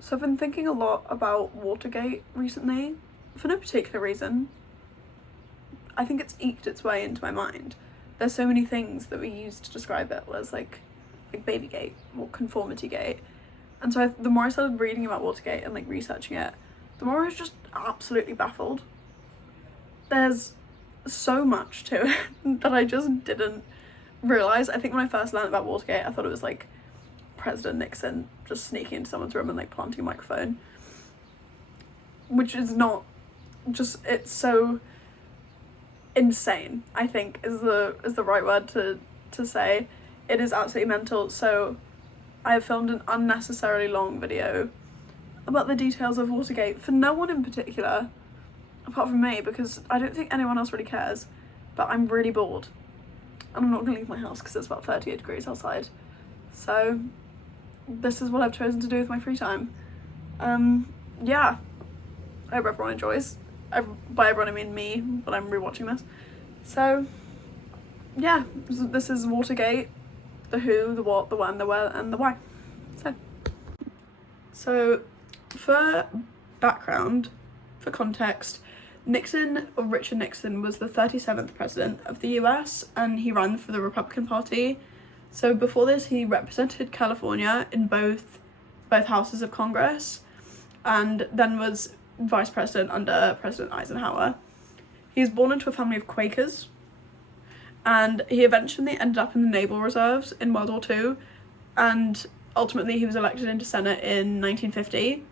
So I've been thinking a lot about Watergate recently, for no particular reason. I think it's eked its way into my mind. There's so many things that we use to describe it as like Babygate or Conformitygate. And so the more I started reading about Watergate and like researching it, the more I was just absolutely baffled. There's so much to it that I just didn't realise. I think when I first learned about Watergate, I thought it was like President Nixon just sneaking into someone's room and like planting a microphone, which is not just, it's so insane, I think is the right word to say. It is absolutely mental. So I have filmed an unnecessarily long video about the details of Watergate for no one in particular apart from me, because I don't think anyone else really cares, but I'm really bored and I'm not gonna leave my house because it's about 38 degrees outside. So this is what I've chosen to do with my free time. Yeah, I hope everyone enjoys. By everyone I mean me, but I'm rewatching this. So yeah, this is Watergate, the who, the what, the when, the where, and the why. So for background, for context, Nixon, or Richard Nixon, was the 37th president of the US, and he ran for the Republican Party. So before this, he represented California in both houses of Congress, and then was vice president under President Eisenhower. He was born into a family of Quakers, and he eventually ended up in the Naval Reserves in World War II, and ultimately he was elected into Senate in 1950,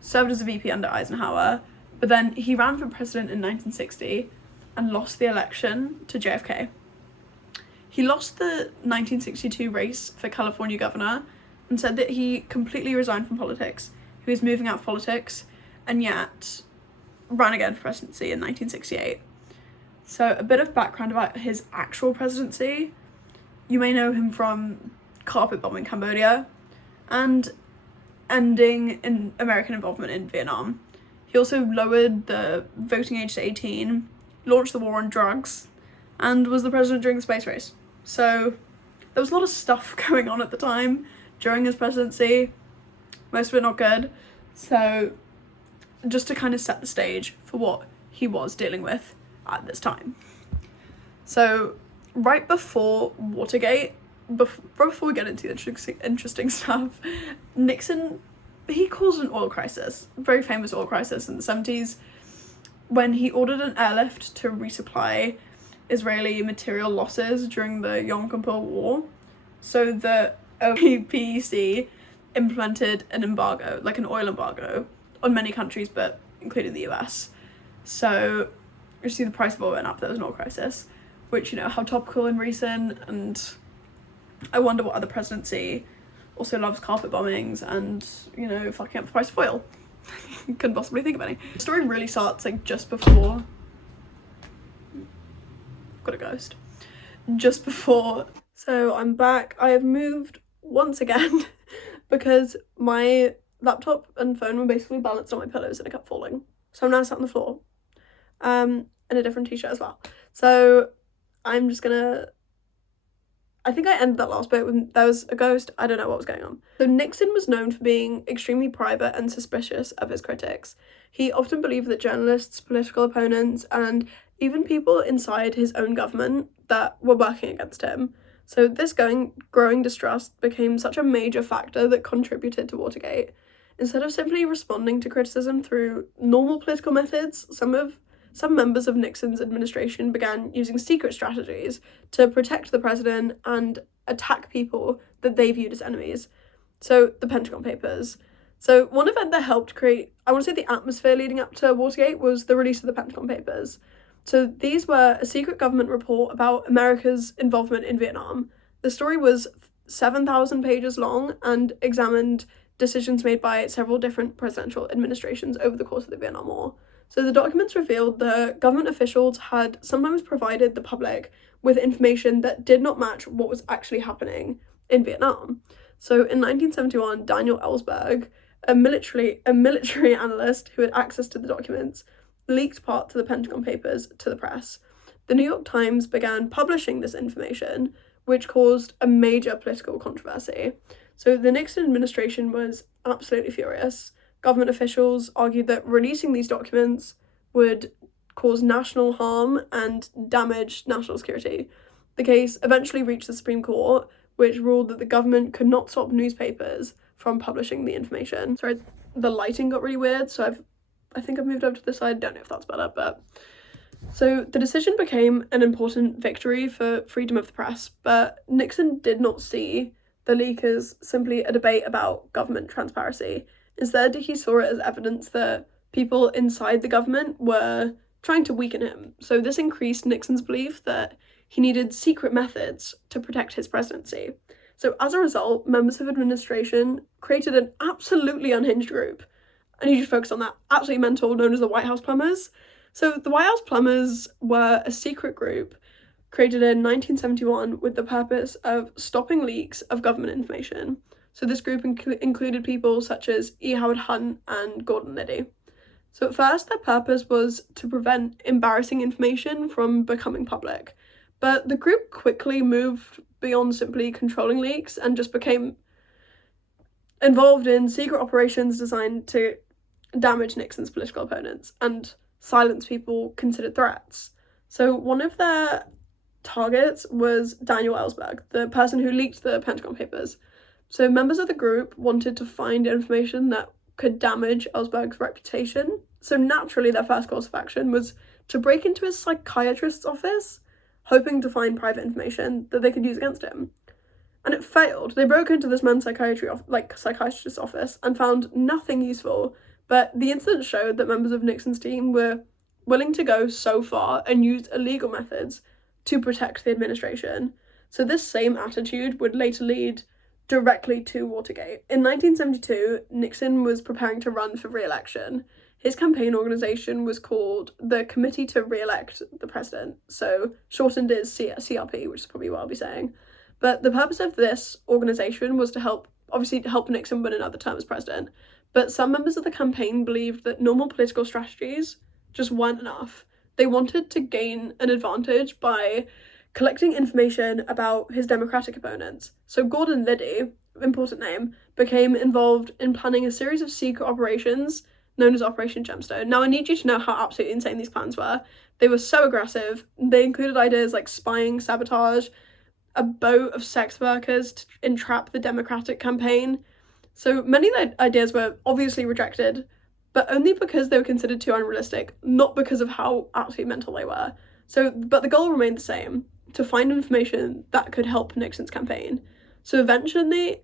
served as a VP under Eisenhower, but then he ran for president in 1960 and lost the election to JFK. He lost the 1962 race for California governor and said that he completely resigned from politics. He was moving out of politics, and yet ran again for presidency in 1968. So a bit of background about his actual presidency. You may know him from carpet bombing Cambodia and ending in American involvement in Vietnam. He also lowered the voting age to 18, launched the war on drugs, and was the president during the space race. So there was a lot of stuff going on at the time during his presidency, most of it not good. So just to kind of set the stage for what he was dealing with at this time. So right before Watergate, before we get into the interesting stuff, Nixon, he caused an oil crisis, a very famous oil crisis in the 70s, when he ordered an airlift to resupply Israeli material losses during the Yom Kippur War. So the OPEC implemented an embargo, like an oil embargo, on many countries, but including the US. So you see the price of oil went up, there was an oil crisis, which, you know, how topical and recent, and I wonder what other presidency also loves carpet bombings and, you know, fucking up the price of oil. Couldn't possibly think of any. The story really starts like just before, got a ghost, just before. So I'm back. I have moved once again because my laptop and phone were basically balanced on my pillows and it kept falling. So I'm now sat on the floor, in a different t-shirt as well. So I'm just gonna, I think I ended that last bit when there was a ghost. I don't know what was going on. So Nixon was known for being extremely private and suspicious of his critics. He often believed that journalists, political opponents, and even people inside his own government that were working against him. So this growing distrust became such a major factor that contributed to Watergate. Instead of simply responding to criticism through normal political methods, some members of Nixon's administration began using secret strategies to protect the president and attack people that they viewed as enemies. So the Pentagon Papers. So one event that helped create, I want to say, the atmosphere leading up to Watergate was the release of the Pentagon Papers. So these were a secret government report about America's involvement in Vietnam. The story was 7,000 pages long and examined decisions made by several different presidential administrations over the course of the Vietnam War. So the documents revealed that government officials had sometimes provided the public with information that did not match what was actually happening in Vietnam. So in 1971, Daniel Ellsberg, a military analyst who had access to the documents, leaked parts of the Pentagon Papers to the press. The New York Times began publishing this information, which caused a major political controversy. So the Nixon administration was absolutely furious. Government officials argued that releasing these documents would cause national harm and damage national security. The case eventually reached the Supreme Court, which ruled that the government could not stop newspapers from publishing the information. Sorry, the lighting got really weird, so I think I've moved over to this side. Don't know if that's better, but so the decision became an important victory for freedom of the press, but Nixon did not see the leak as simply a debate about government transparency. Instead, he saw it as evidence that people inside the government were trying to weaken him. So this increased Nixon's belief that he needed secret methods to protect his presidency. So as a result, members of administration created an absolutely unhinged group. I need you to focus on that. Absolutely mental, known as the White House Plumbers. So the White House Plumbers were a secret group created in 1971 with the purpose of stopping leaks of government information. So this group included people such as E. Howard Hunt and Gordon Liddy. So at first, their purpose was to prevent embarrassing information from becoming public. But the group quickly moved beyond simply controlling leaks and just became involved in secret operations designed to damage Nixon's political opponents and silence people considered threats. So one of their targets was Daniel Ellsberg, the person who leaked the Pentagon Papers. So members of the group wanted to find information that could damage Ellsberg's reputation. So naturally, their first course of action was to break into his psychiatrist's office, hoping to find private information that they could use against him. And it failed. They broke into this man's psychiatrist's office and found nothing useful, but the incident showed that members of Nixon's team were willing to go so far and use illegal methods to protect the administration. So this same attitude would later lead directly to Watergate. In 1972, Nixon was preparing to run for re-election. His campaign organization was called the Committee to Re-elect the President, so shortened as CRP, which is probably what I'll be saying. But the purpose of this organization was to help Nixon win another term as president. But some members of the campaign believed that normal political strategies just weren't enough. They wanted to gain an advantage by collecting information about his Democratic opponents. So Gordon Liddy, important name, became involved in planning a series of secret operations known as Operation Gemstone. Now I need you to know how absolutely insane these plans were. They were so aggressive. They included ideas like spying, sabotage, a boat of sex workers to entrap the Democratic campaign. So many of the ideas were obviously rejected, but only because they were considered too unrealistic, not because of how absolutely mental they were. But the goal remained the same, to find information that could help Nixon's campaign. So eventually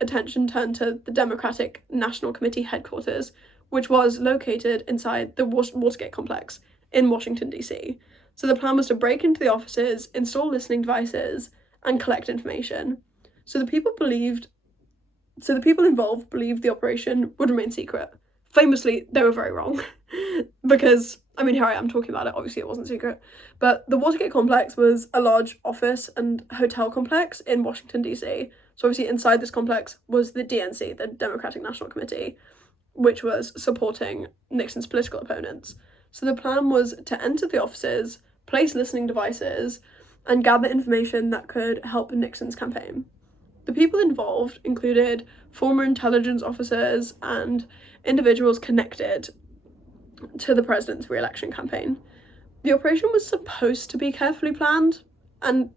attention turned to the Democratic National Committee headquarters, which was located inside the Watergate complex in Washington, D.C. So the plan was to break into the offices, install listening devices, and collect information. So the people involved believed the operation would remain secret. Famously, they were very wrong. Because, here I am talking about it, obviously it wasn't secret. But the Watergate complex was a large office and hotel complex in Washington, D.C. So obviously inside this complex was the DNC, the Democratic National Committee, which was supporting Nixon's political opponents. So the plan was to enter the offices, place listening devices, and gather information that could help Nixon's campaign. The people involved included former intelligence officers and individuals connected to the president's re-election campaign. The operation was supposed to be carefully planned and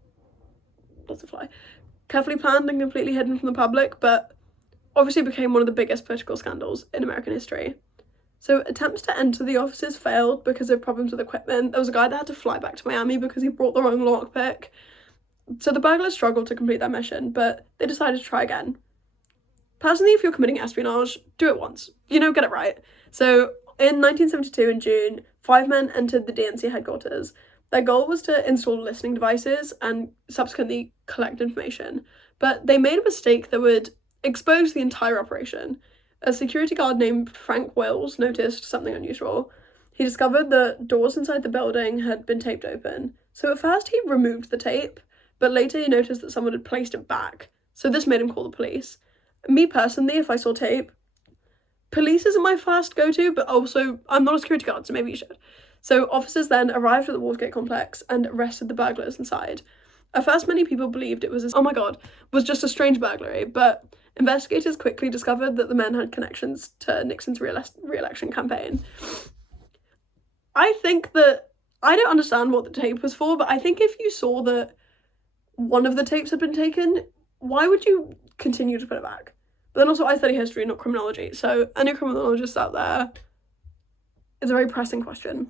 completely hidden from the public, but obviously became one of the biggest political scandals in American history. So attempts to enter the offices failed because of problems with equipment. There was a guy that had to fly back to Miami because he brought the wrong lockpick. So the burglars struggled to complete their mission, but they decided to try again. Personally, if you're committing espionage, do it once. Get it right. So in 1972 in June, 5 men entered the DNC headquarters. Their goal was to install listening devices and subsequently collect information, but they made a mistake that would expose the entire operation. A security guard named Frank Wills noticed something unusual. He discovered that doors inside the building had been taped open. So at first he removed the tape, but later he noticed that someone had placed it back. So this made him call the police. Me personally, if I saw tape, police isn't my first go-to, but also I'm not a security guard, so maybe you should. So officers then arrived at the Watergate complex and arrested the burglars inside. At first, many people believed it was, oh my god, was just a strange burglary, but investigators quickly discovered that the men had connections to Nixon's re-election campaign. I think that, I don't understand what the tape was for, but I think if you saw that one of the tapes had been taken, why would you continue to put it back? But then also, I study history, not criminology, so any criminologists out there, it's a very pressing question.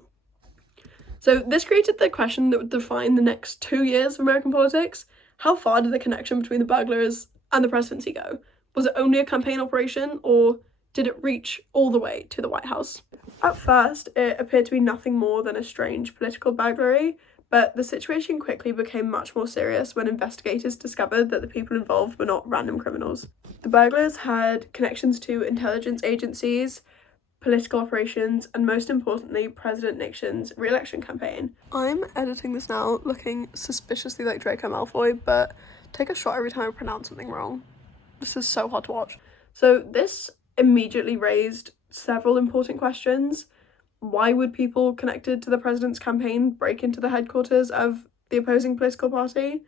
So this created the question that would define the next 2 years of American politics. How far did the connection between the burglars and the presidency go? Was it only a campaign operation, or did it reach all the way to the White House? At first, it appeared to be nothing more than a strange political burglary, but the situation quickly became much more serious when investigators discovered that the people involved were not random criminals. The burglars had connections to intelligence agencies, political operations, and most importantly, President Nixon's re-election campaign. I'm editing this now looking suspiciously like Draco Malfoy, but take a shot every time I pronounce something wrong. This is so hard to watch. So this immediately raised several important questions. Why would people connected to the president's campaign break into the headquarters of the opposing political party?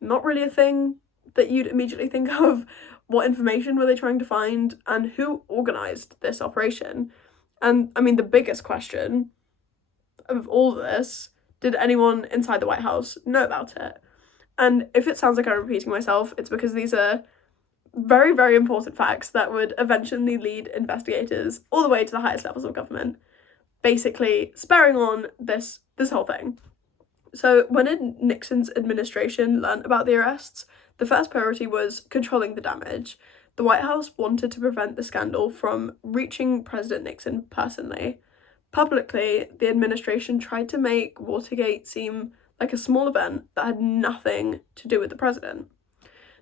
Not really a thing that you'd immediately think of. What information were they trying to find, and who organised this operation? And I mean, the biggest question of all of this, did anyone inside the White House know about it? And if it sounds like I'm repeating myself, it's because these are very, very important facts that would eventually lead investigators all the way to the highest levels of government, basically spurring on this whole thing. So when Nixon's administration learnt about the arrests, the first priority was controlling the damage. The White House wanted to prevent the scandal from reaching President Nixon personally. Publicly, the administration tried to make Watergate seem like a small event that had nothing to do with the president.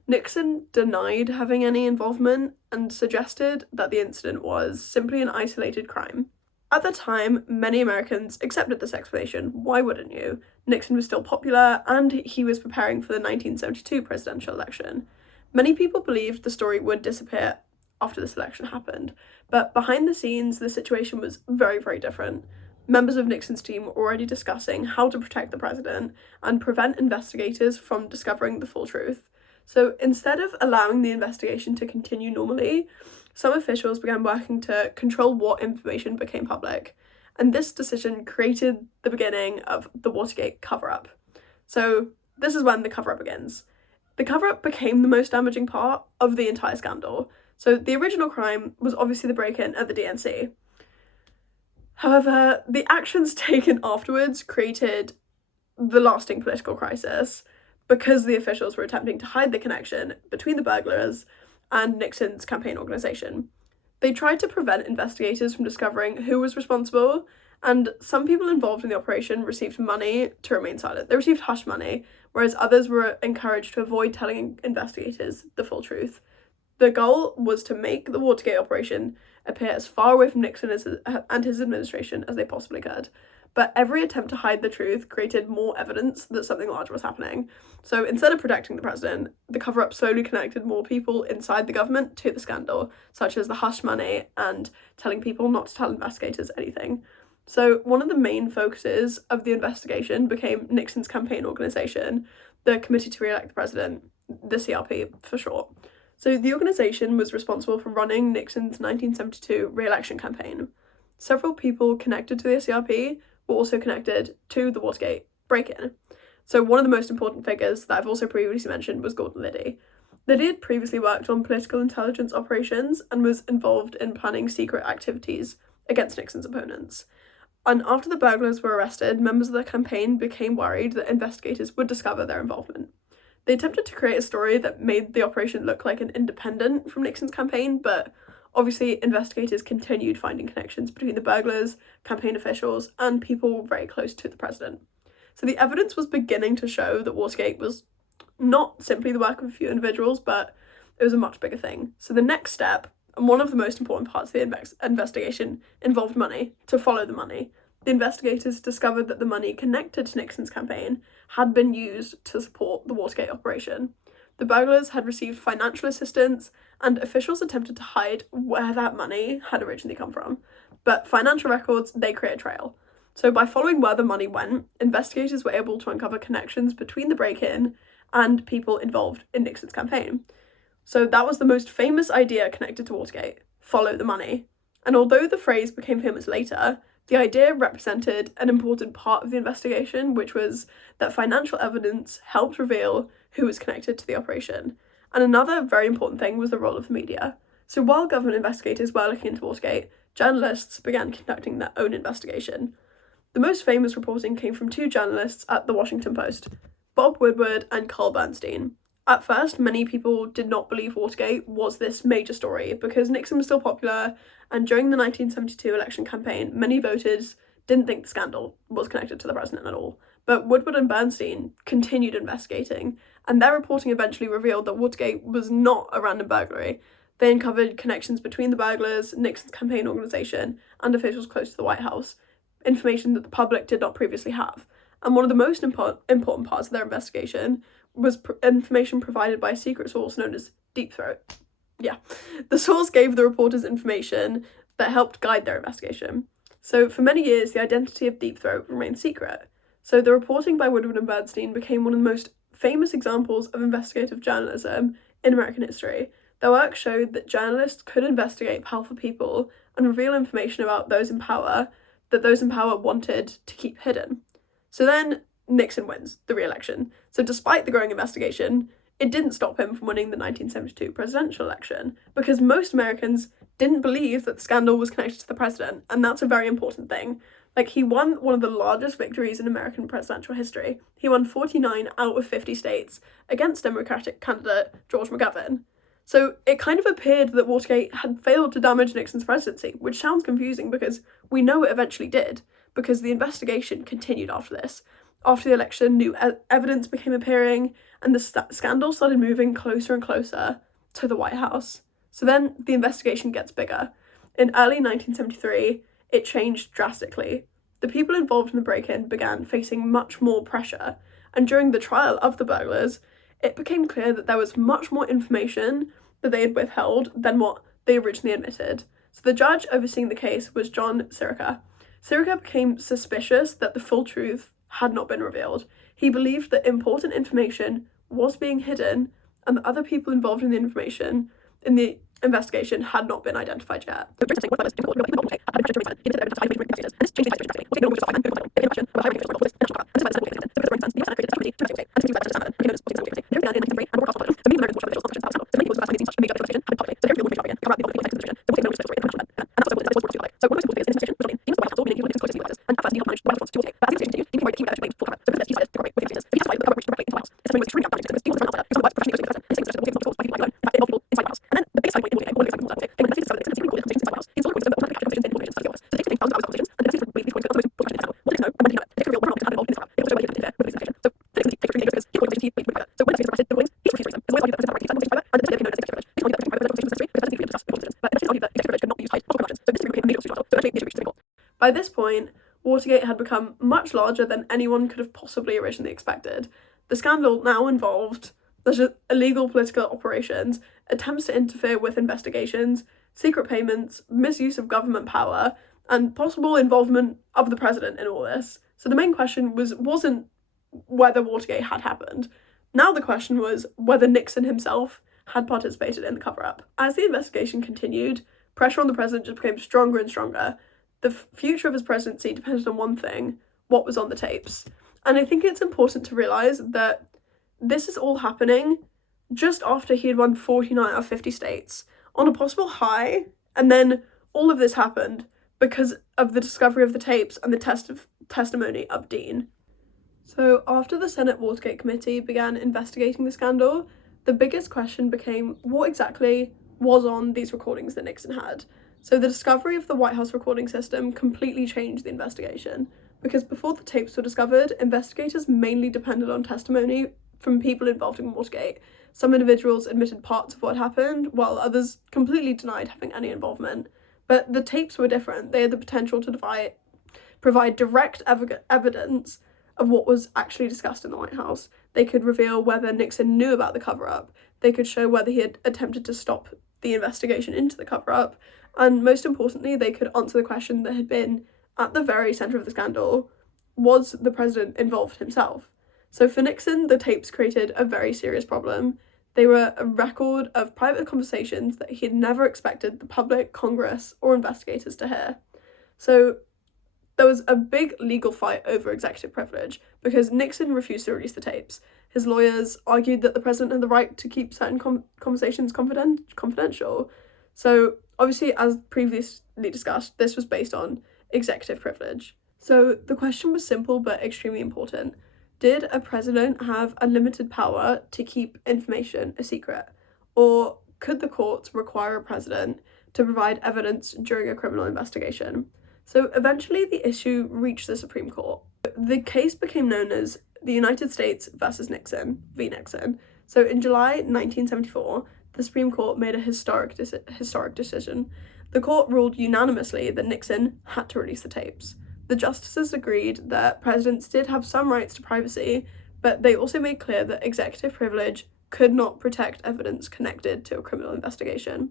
Nixon denied having any involvement and suggested that the incident was simply an isolated crime. At the time, many Americans accepted this explanation. Why wouldn't you? Nixon was still popular, and he was preparing for the 1972 presidential election. Many people believed the story would disappear after this election happened, but behind the scenes, the situation was very, very different. Members of Nixon's team were already discussing how to protect the president and prevent investigators from discovering the full truth. So instead of allowing the investigation to continue normally, some officials began working to control what information became public, and this decision created the beginning of the Watergate cover-up. So this is when the cover-up begins. The cover-up became the most damaging part of the entire scandal. So the original crime was obviously the break-in at the DNC. However, the actions taken afterwards created the lasting political crisis because the officials were attempting to hide the connection between the burglars and Nixon's campaign organisation. They tried to prevent investigators from discovering who was responsible, and some people involved in the operation received money to remain silent. They received hush money, whereas others were encouraged to avoid telling investigators the full truth. The goal was to make the Watergate operation appear as far away from Nixon and his administration as they possibly could. But every attempt to hide the truth created more evidence that something larger was happening. So instead of protecting the president, the cover-up slowly connected more people inside the government to the scandal, such as the hush money and telling people not to tell investigators anything. So one of the main focuses of the investigation became Nixon's campaign organisation, the Committee to Re-elect the President, the CRP for short. So the organisation was responsible for running Nixon's 1972 re-election campaign. Several people connected to the CRP were also connected to the Watergate break-in. So one of the most important figures that I've also previously mentioned was Gordon Liddy. Liddy had previously worked on political intelligence operations and was involved in planning secret activities against Nixon's opponents. And after the burglars were arrested, members of the campaign became worried that investigators would discover their involvement. They attempted to create a story that made the operation look like an independent from Nixon's campaign, but obviously investigators continued finding connections between the burglars, campaign officials, and people very close to the president. So the evidence was beginning to show that Watergate was not simply the work of a few individuals, but it was a much bigger thing. So the next step, and one of the most important parts of the investigation, involved money, to follow the money. The investigators discovered that the money connected to Nixon's campaign had been used to support the Watergate operation. The burglars had received financial assistance, and officials attempted to hide where that money had originally come from. But financial records, they create a trail. So by following where the money went, investigators were able to uncover connections between the break-in and people involved in Nixon's campaign. So that was the most famous idea connected to Watergate: follow the money. And although the phrase became famous later, the idea represented an important part of the investigation, which was that financial evidence helped reveal who was connected to the operation. And another very important thing was the role of the media. So while government investigators were looking into Watergate, journalists began conducting their own investigation. The most famous reporting came from two journalists at the Washington Post, Bob Woodward and Carl Bernstein. At first, many people did not believe Watergate was this major story because Nixon was still popular, and during the 1972 election campaign, many voters didn't think the scandal was connected to the president at all. But Woodward and Bernstein continued investigating, and their reporting eventually revealed that Watergate was not a random burglary. They uncovered connections between the burglars, Nixon's campaign organization, and officials close to the White House, information that the public did not previously have. And one of the most important parts of their investigation was information provided by a secret source known as Deep Throat. Yeah, the source gave the reporters information that helped guide their investigation. So for many years, the identity of Deep Throat remained secret. So the reporting by Woodward and Bernstein became one of the most famous examples of investigative journalism in American history. Their work showed that journalists could investigate powerful people and reveal information about those in power that those in power wanted to keep hidden. So then Nixon wins the re-election. So despite the growing investigation, it didn't stop him from winning the 1972 presidential election, because most Americans didn't believe that the scandal was connected to the president, and that's a very important thing. Like, he won one of the largest victories in American presidential history. He won 49 out of 50 states against Democratic candidate George McGovern. So it kind of appeared that Watergate had failed to damage Nixon's presidency, which sounds confusing because we know it eventually did, because the investigation continued after this. After the election, new evidence became appearing, and the scandal started moving closer and closer to the White House. So then the investigation gets bigger. In early 1973, it changed drastically. The people involved in the break-in began facing much more pressure, and during the trial of the burglars, it became clear that there was much more information that they had withheld than what they originally admitted. So the judge overseeing the case was John Sirica. Sirica became suspicious that the full truth had not been revealed. He believed that important information was being hidden and that other people involved in the investigation had not been identified yet. By this point, Watergate had become much larger than anyone could have possibly originally expected. The scandal now involved illegal political operations, attempts to interfere with investigations, secret payments, misuse of government power, and possible involvement of the president in all this. So the main question wasn't whether Watergate had happened. Now the question was whether Nixon himself had participated in the cover-up. As the investigation continued, pressure on the president just became stronger and stronger. The future of his presidency depended on one thing: what was on the tapes. And I think it's important to realise that this is all happening just after he had won 49 out of 50 states, on a possible high, and then all of this happened because of the discovery of the tapes and the testimony of Dean. So after the Senate Watergate Committee began investigating the scandal, the biggest question became what exactly was on these recordings that Nixon had. So the discovery of the White House recording system completely changed the investigation, because before the tapes were discovered, investigators mainly depended on testimony from people involved in Watergate. Some individuals admitted parts of what happened, while others completely denied having any involvement. But the tapes were different. They had the potential to provide direct evidence of what was actually discussed in the White House. They could reveal whether Nixon knew about the cover-up. They could show whether he had attempted to stop the investigation into the cover-up. And most importantly, they could answer the question that had been at the very centre of the scandal: was the president involved himself? So for Nixon, the tapes created a very serious problem. They were a record of private conversations that he had never expected the public, Congress, or investigators to hear. So there was a big legal fight over executive privilege because Nixon refused to release the tapes. His lawyers argued that the president had the right to keep certain conversations confidential. So obviously, as previously discussed, this was based on executive privilege. So the question was simple but extremely important. Did a president have unlimited power to keep information a secret? Or could the courts require a president to provide evidence during a criminal investigation? So eventually the issue reached the Supreme Court. The case became known as the United States versus Nixon v. Nixon. So in July 1974, the Supreme Court made a historic decision. The court ruled unanimously that Nixon had to release the tapes. The justices agreed that presidents did have some rights to privacy, but they also made clear that executive privilege could not protect evidence connected to a criminal investigation.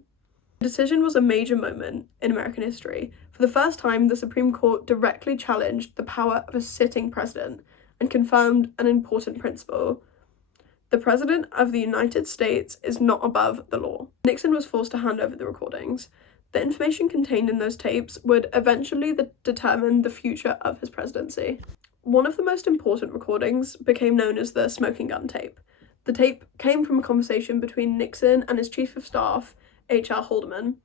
The decision was a major moment in American history. For the first time, the Supreme Court directly challenged the power of a sitting president and confirmed an important principle. The President of the United States is not above the law. Nixon was forced to hand over the recordings. The information contained in those tapes would eventually determine the future of his presidency. One of the most important recordings became known as the smoking gun tape. The tape came from a conversation between Nixon and his chief of staff, H.R. Haldeman.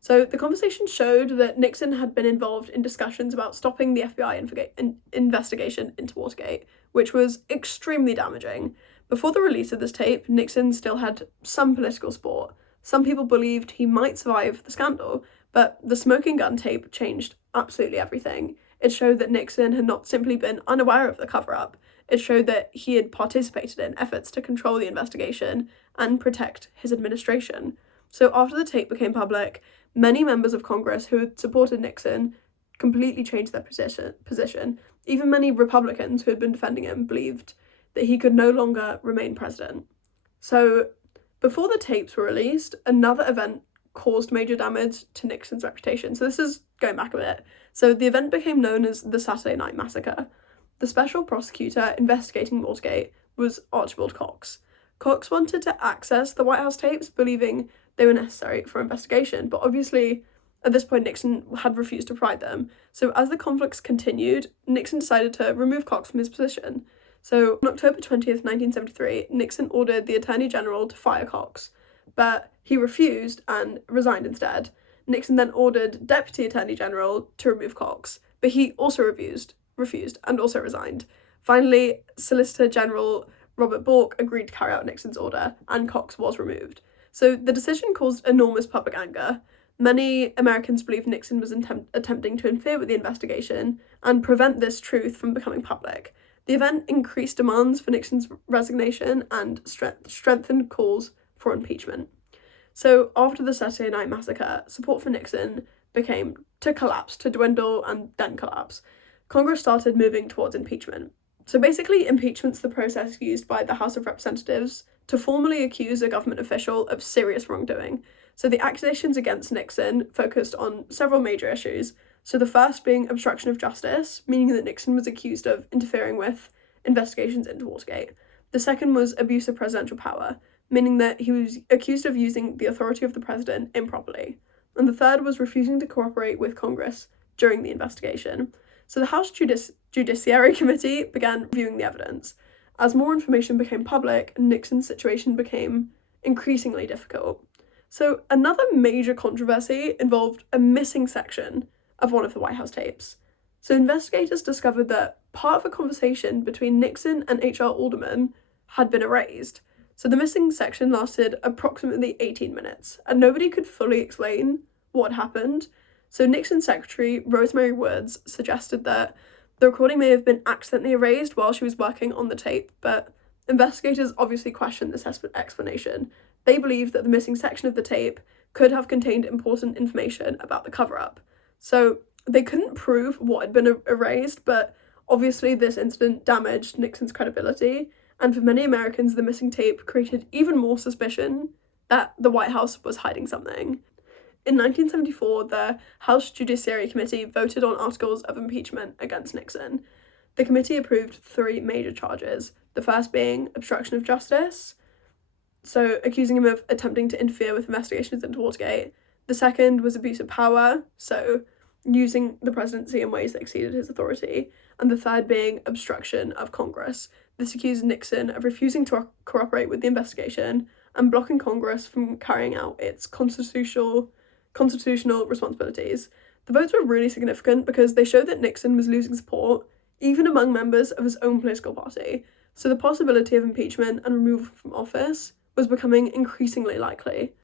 So the conversation showed that Nixon had been involved in discussions about stopping the FBI investigation into Watergate, which was extremely damaging. Before the release of this tape, Nixon still had some political support. Some people believed he might survive the scandal, but the smoking gun tape changed absolutely everything. It showed that Nixon had not simply been unaware of the cover-up, it showed that he had participated in efforts to control the investigation and protect his administration. So after the tape became public, many members of Congress who had supported Nixon completely changed their position. Even many Republicans who had been defending him believed that he could no longer remain president. So before the tapes were released, another event caused major damage to Nixon's reputation. So this is going back a bit. So the event became known as the Saturday Night Massacre. The special prosecutor investigating Watergate was Archibald Cox. Cox wanted to access the White House tapes, believing they were necessary for investigation, but obviously at this point Nixon had refused to provide them. So as the conflicts continued, Nixon decided to remove Cox from his position. So on October 20th, 1973, Nixon ordered the Attorney General to fire Cox, but he refused and resigned instead. Nixon then ordered Deputy Attorney General to remove Cox, but he also refused and also resigned. Finally, Solicitor General Robert Bork agreed to carry out Nixon's order, and Cox was removed. So the decision caused enormous public anger. Many Americans believed Nixon was attempting to interfere with the investigation and prevent this truth from becoming public. The event increased demands for Nixon's resignation and strengthened calls for impeachment. So after the Saturday Night Massacre, support for Nixon began to dwindle and then collapse. Congress started moving towards impeachment. So basically, impeachment's the process used by the House of Representatives to formally accuse a government official of serious wrongdoing. So the accusations against Nixon focused on several major issues. So the first being obstruction of justice, meaning that Nixon was accused of interfering with investigations into Watergate. The second was abuse of presidential power, meaning that he was accused of using the authority of the president improperly. And the third was refusing to cooperate with Congress during the investigation. So the House Judiciary Committee began reviewing the evidence. As more information became public, Nixon's situation became increasingly difficult. So another major controversy involved a missing section of one of the White House tapes. So investigators discovered that part of a conversation between Nixon and H.R. Haldeman had been erased. So the missing section lasted approximately 18 minutes, and nobody could fully explain what happened. So Nixon's secretary, Rosemary Woods, suggested that the recording may have been accidentally erased while she was working on the tape, but investigators obviously questioned this explanation. They believed that the missing section of the tape could have contained important information about the cover-up. So they couldn't prove what had been erased, but obviously this incident damaged Nixon's credibility, and for many Americans, the missing tape created even more suspicion that the White House was hiding something. In 1974, the House Judiciary Committee voted on articles of impeachment against Nixon. The committee approved 3 major charges: the first being obstruction of justice, so accusing him of attempting to interfere with investigations into Watergate. The second was abuse of power, so using the presidency in ways that exceeded his authority. And the third being obstruction of Congress. This accused Nixon of refusing to cooperate with the investigation and blocking Congress from carrying out its constitutional responsibilities. The votes were really significant because they showed that Nixon was losing support, even among members of his own political party. So the possibility of impeachment and removal from office was becoming increasingly likely.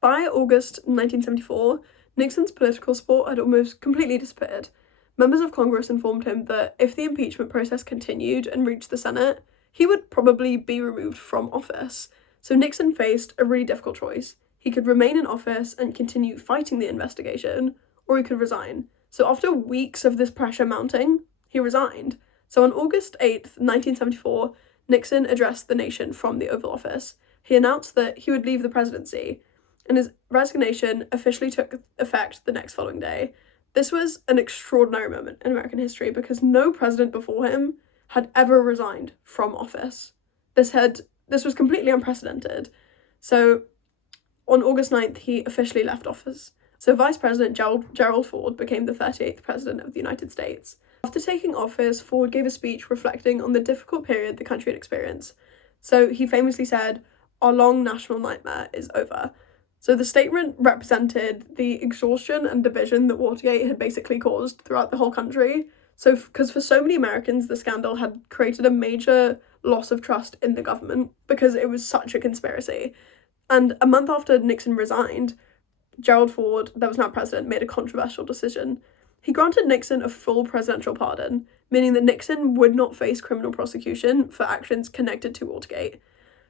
By August 1974, Nixon's political support had almost completely disappeared. Members of Congress informed him that if the impeachment process continued and reached the Senate, he would probably be removed from office. So Nixon faced a really difficult choice. He could remain in office and continue fighting the investigation, or he could resign. So after weeks of this pressure mounting, he resigned. So on August 8th, 1974, Nixon addressed the nation from the Oval Office. He announced that he would leave the presidency, and his resignation officially took effect the next following day. This was an extraordinary moment in American history because no president before him had ever resigned from office. This was completely unprecedented. So on August 9th, he officially left office. So Vice President Gerald Ford became the 38th President of the United States. After taking office, Ford gave a speech reflecting on the difficult period the country had experienced. So he famously said, "Our long national nightmare is over." So the statement represented the exhaustion and division that Watergate had basically caused throughout the whole country. So because for so many Americans, the scandal had created a major loss of trust in the government because it was such a conspiracy. And a month after Nixon resigned, Gerald Ford, that was now president, made a controversial decision. He granted Nixon a full presidential pardon, meaning that Nixon would not face criminal prosecution for actions connected to Watergate.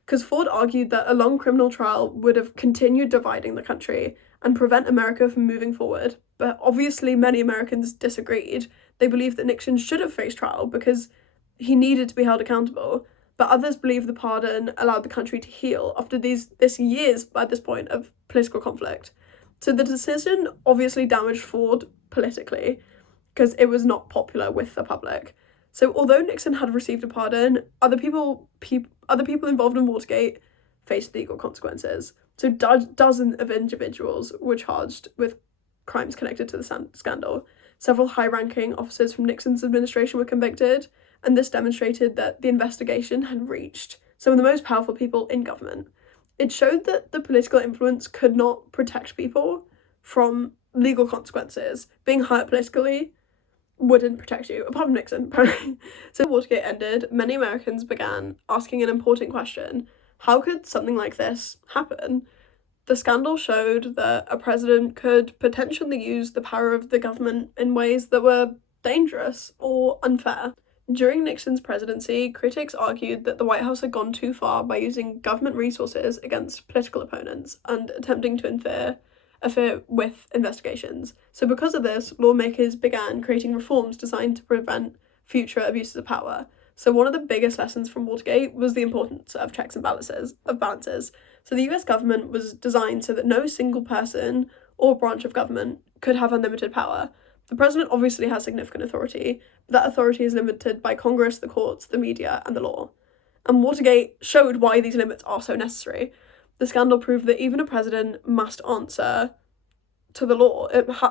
Because Ford argued that a long criminal trial would have continued dividing the country and prevent America from moving forward. But obviously many Americans disagreed. They believed that Nixon should have faced trial because he needed to be held accountable. But others believed the pardon allowed the country to heal after this years, by this point, of political conflict. So the decision obviously damaged Ford politically because it was not popular with the public. So although Nixon had received a pardon, other people involved in Watergate faced legal consequences. So dozens of individuals were charged with crimes connected to the scandal. Several high-ranking officers from Nixon's administration were convicted, and this demonstrated that the investigation had reached some of the most powerful people in government. It showed that the political influence could not protect people from legal consequences. Being high up politically wouldn't protect you, apart from Nixon, apparently. So Watergate ended, many Americans began asking an important question: how could something like this happen? The scandal showed that a president could potentially use the power of the government in ways that were dangerous or unfair. During Nixon's presidency, critics argued that the White House had gone too far by using government resources against political opponents and attempting to interfere with investigations. So because of this, lawmakers began creating reforms designed to prevent future abuses of power. So one of the biggest lessons from Watergate was the importance of checks and balances. So the US government was designed so that no single person or branch of government could have unlimited power. The president obviously has significant authority, but that authority is limited by Congress, the courts, the media, and the law. And Watergate showed why these limits are so necessary. The scandal proved that even a president must answer to the law.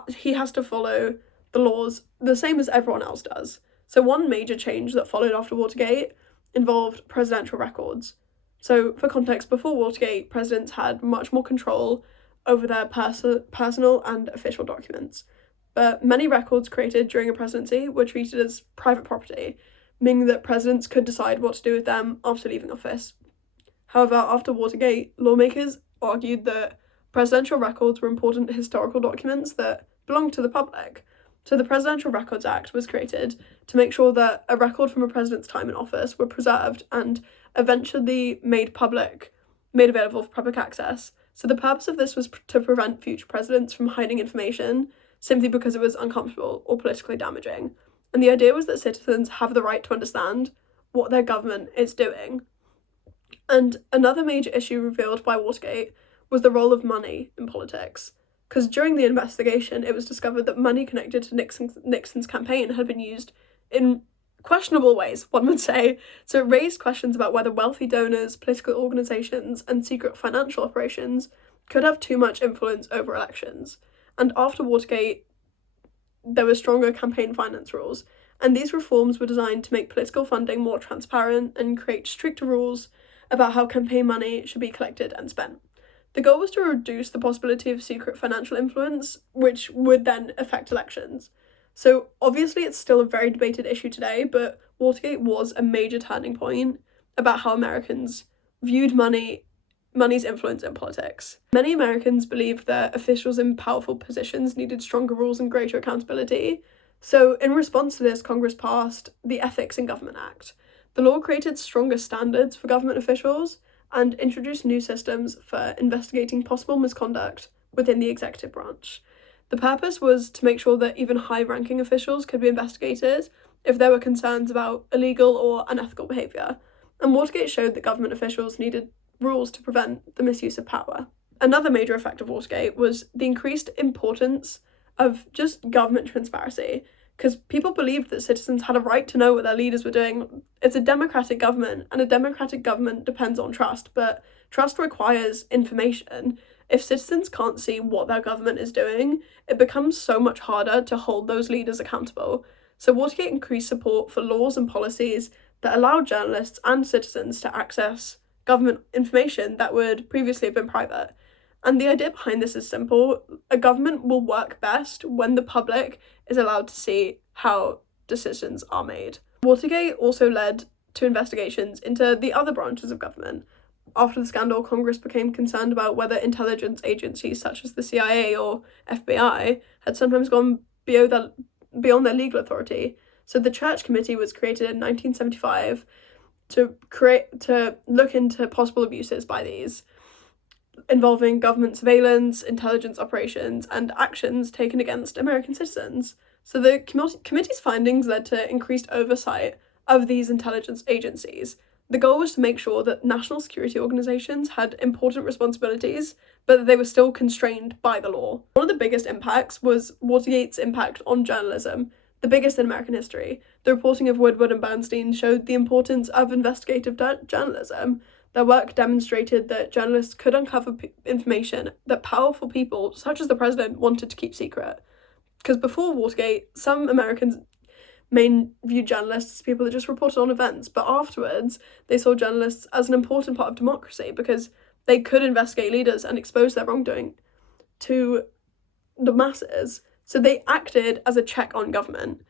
He has to follow the laws the same as everyone else does. So one major change that followed after Watergate involved presidential records. So for context, before Watergate, presidents had much more control over their personal and official documents. But many records created during a presidency were treated as private property, meaning that presidents could decide what to do with them after leaving office. However, after Watergate, lawmakers argued that presidential records were important historical documents that belonged to the public. So the Presidential Records Act was created to make sure that a record from a president's time in office were preserved and eventually made available for public access. So the purpose of this was to prevent future presidents from hiding information simply because it was uncomfortable or politically damaging. And the idea was that citizens have the right to understand what their government is doing. And another major issue revealed by Watergate was the role of money in politics. Because during the investigation, it was discovered that money connected to Nixon's campaign had been used in questionable ways, one would say. So it raised questions about whether wealthy donors, political organisations, and secret financial operations could have too much influence over elections. And after Watergate, there were stronger campaign finance rules, and these reforms were designed to make political funding more transparent and create stricter rules about how campaign money should be collected and spent. The goal was to reduce the possibility of secret financial influence, which would then affect elections. So obviously it's still a very debated issue today, but Watergate was a major turning point about how Americans viewed money's influence in politics. Many Americans believed that officials in powerful positions needed stronger rules and greater accountability. So in response to this, Congress passed the Ethics in Government Act. The law created stronger standards for government officials and introduced new systems for investigating possible misconduct within the executive branch. The purpose was to make sure that even high-ranking officials could be investigated if there were concerns about illegal or unethical behaviour, and Watergate showed that government officials needed rules to prevent the misuse of power. Another major effect of Watergate was the increased importance of just government transparency, because people believed that citizens had a right to know what their leaders were doing. It's a democratic government, and a democratic government depends on trust, but trust requires information. If citizens can't see what their government is doing, it becomes so much harder to hold those leaders accountable. So Watergate increased support for laws and policies that allow journalists and citizens to access government information that would previously have been private. And the idea behind this is simple. A government will work best when the public is allowed to see how decisions are made. Watergate also led to investigations into the other branches of government. After the scandal, Congress became concerned about whether intelligence agencies such as the CIA or FBI had sometimes gone beyond their legal authority. So the Church Committee was created in 1975 to look into possible abuses by these, involving government surveillance, intelligence operations, and actions taken against American citizens. So the committee's findings led to increased oversight of these intelligence agencies. The goal was to make sure that national security organisations had important responsibilities, but that they were still constrained by the law. One of the biggest impacts was Watergate's impact on journalism, the biggest in American history. The reporting of Woodward and Bernstein showed the importance of investigative journalism. Their work demonstrated that journalists could uncover information that powerful people, such as the president, wanted to keep secret. Because before Watergate, some Americans viewed journalists as people that just reported on events, but afterwards they saw journalists as an important part of democracy because they could investigate leaders and expose their wrongdoing to the masses. So they acted as a check on government.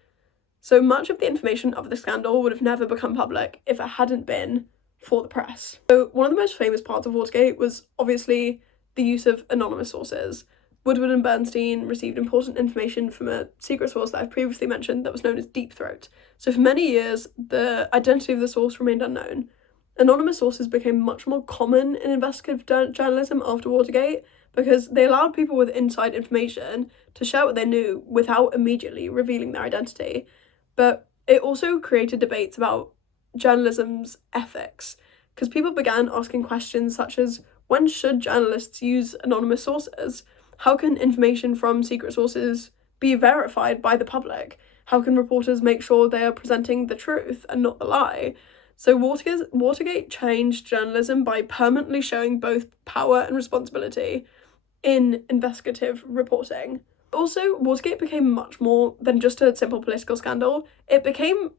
So much of the information of the scandal would have never become public if it hadn't been for the press. So one of the most famous parts of Watergate was obviously the use of anonymous sources. Woodward and Bernstein received important information from a secret source that I've previously mentioned that was known as Deep Throat. So for many years, the identity of the source remained unknown. Anonymous sources became much more common in investigative journalism after Watergate because they allowed people with inside information to share what they knew without immediately revealing their identity. But it also created debates about journalism's ethics, because people began asking questions such as, when should journalists use anonymous sources? How can information from secret sources be verified by the public? How can reporters make sure they are presenting the truth and not the lie? So Watergate changed journalism by permanently showing both power and responsibility in investigative reporting. Also, Watergate became much more than just a simple political scandal. It became,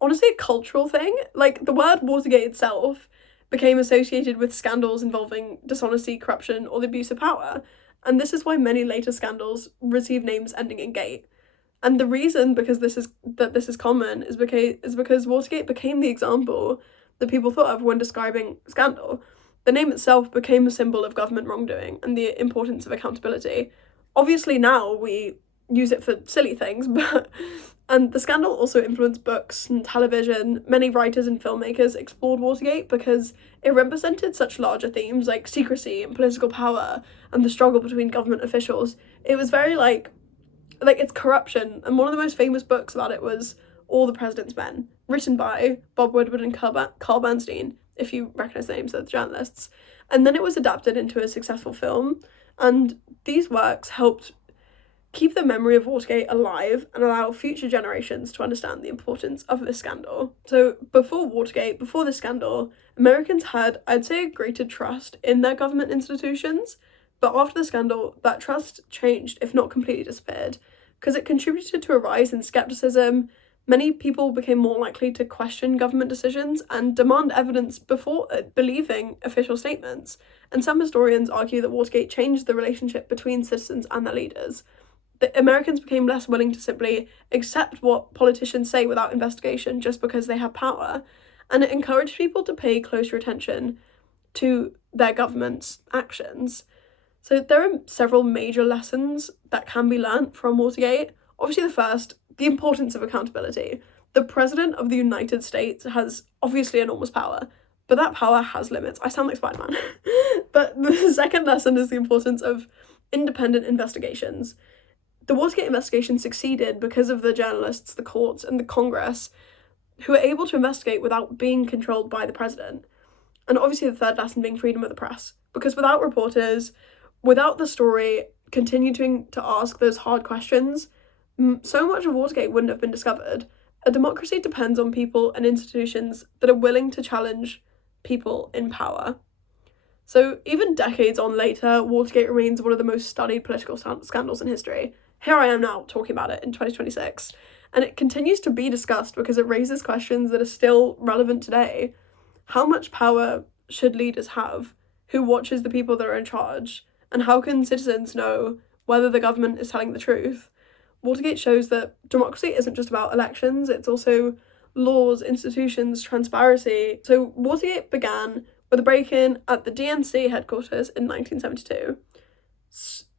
honestly, a cultural thing. Like, the word Watergate itself became associated with scandals involving dishonesty, corruption, or the abuse of power. And this is why many later scandals receive names ending in gate. And the reason this is common is because Watergate became the example that people thought of when describing scandal. The name itself became a symbol of government wrongdoing and the importance of accountability. Obviously now we use it for silly things, and the scandal also influenced books and television. Many writers and filmmakers explored Watergate because it represented such larger themes like secrecy and political power and the struggle between government officials. It was very like it's corruption, and one of the most famous books about it was All the President's Men, written by Bob Woodward and Carl Bernstein, if you recognise the names of the journalists. And then it was adapted into a successful film, and these works helped keep the memory of Watergate alive and allow future generations to understand the importance of this scandal. So before Watergate, before the scandal, Americans had, I'd say, a greater trust in their government institutions, but after the scandal, that trust changed, if not completely disappeared, because it contributed to a rise in skepticism. Many people became more likely to question government decisions and demand evidence before believing official statements. And some historians argue that Watergate changed the relationship between citizens and their leaders. The Americans became less willing to simply accept what politicians say without investigation just because they have power, and it encouraged people to pay closer attention to their government's actions. So there are several major lessons that can be learnt from Watergate. Obviously, the first, the importance of accountability. The President of the United States has obviously enormous power, but that power has limits. I sound like Spider-Man. But the second lesson is the importance of independent investigations. The Watergate investigation succeeded because of the journalists, the courts, and the Congress, who were able to investigate without being controlled by the president. And obviously the third lesson being freedom of the press, because without reporters, without the story continuing to ask those hard questions, so much of Watergate wouldn't have been discovered. A democracy depends on people and institutions that are willing to challenge people in power. So even decades on later, Watergate remains one of the most studied political scandals in history. Here I am now talking about it in 2026, and it continues to be discussed because it raises questions that are still relevant today. How much power should leaders have? Who watches the people that are in charge? And how can citizens know whether the government is telling the truth? Watergate shows that democracy isn't just about elections, it's also laws, institutions, transparency. So Watergate began with a break-in at the DNC headquarters in 1972.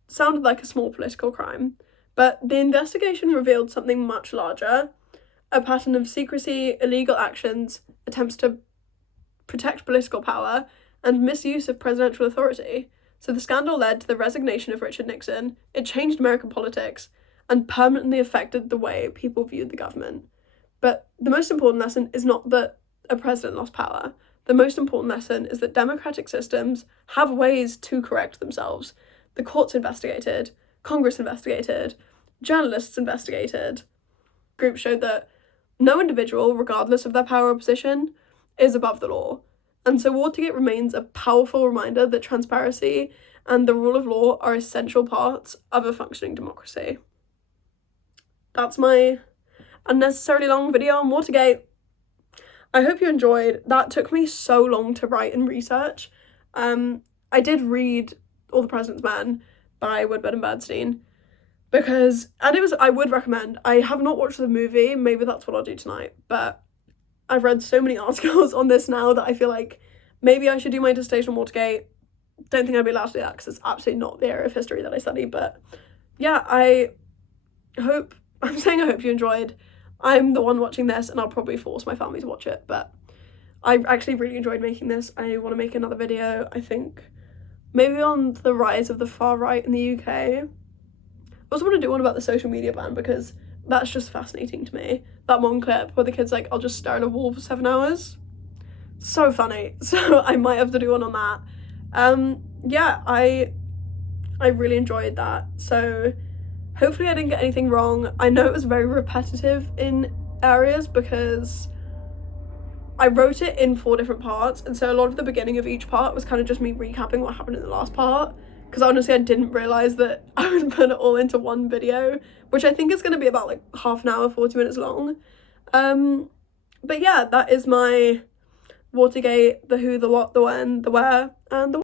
Sounded like a small political crime, but the investigation revealed something much larger, a pattern of secrecy, illegal actions, attempts to protect political power, and misuse of presidential authority. So the scandal led to the resignation of Richard Nixon, it changed American politics, and permanently affected the way people viewed the government. But the most important lesson is not that a president lost power. The most important lesson is that democratic systems have ways to correct themselves. The courts investigated, Congress investigated, journalists investigated. Groups showed that no individual, regardless of their power or position, is above the law. And so Watergate remains a powerful reminder that transparency and the rule of law are essential parts of a functioning democracy. That's my unnecessarily long video on Watergate. I hope you enjoyed. That took me so long to write and research. I did read All the President's Men by Woodward and Bernstein I would recommend. I have not watched the movie, maybe that's what I'll do tonight, but I've read so many articles on this now that I feel like maybe I should do my dissertation on Watergate. Don't think I'd be allowed to do that because it's absolutely not the area of history that I study, but yeah, I hope you enjoyed. I'm the one watching this and I'll probably force my family to watch it, but I actually really enjoyed making this. I want to make another video, I think, maybe on the rise of the far right in the UK. I also want to do one about the social media ban because that's just fascinating to me. That one clip where the kid's like, I'll just stare at a wall for 7 hours. So funny. So I might have to do one on that. Yeah, I really enjoyed that. So hopefully I didn't get anything wrong. I know it was very repetitive in areas because I wrote it in 4 different parts, and so a lot of the beginning of each part was kind of just me recapping what happened in the last part, because honestly I didn't realise that I would put it all into one video, which I think is going to be about like half an hour, 40 minutes long. But yeah, that is my Watergate, the who, the what, the when, the where, and the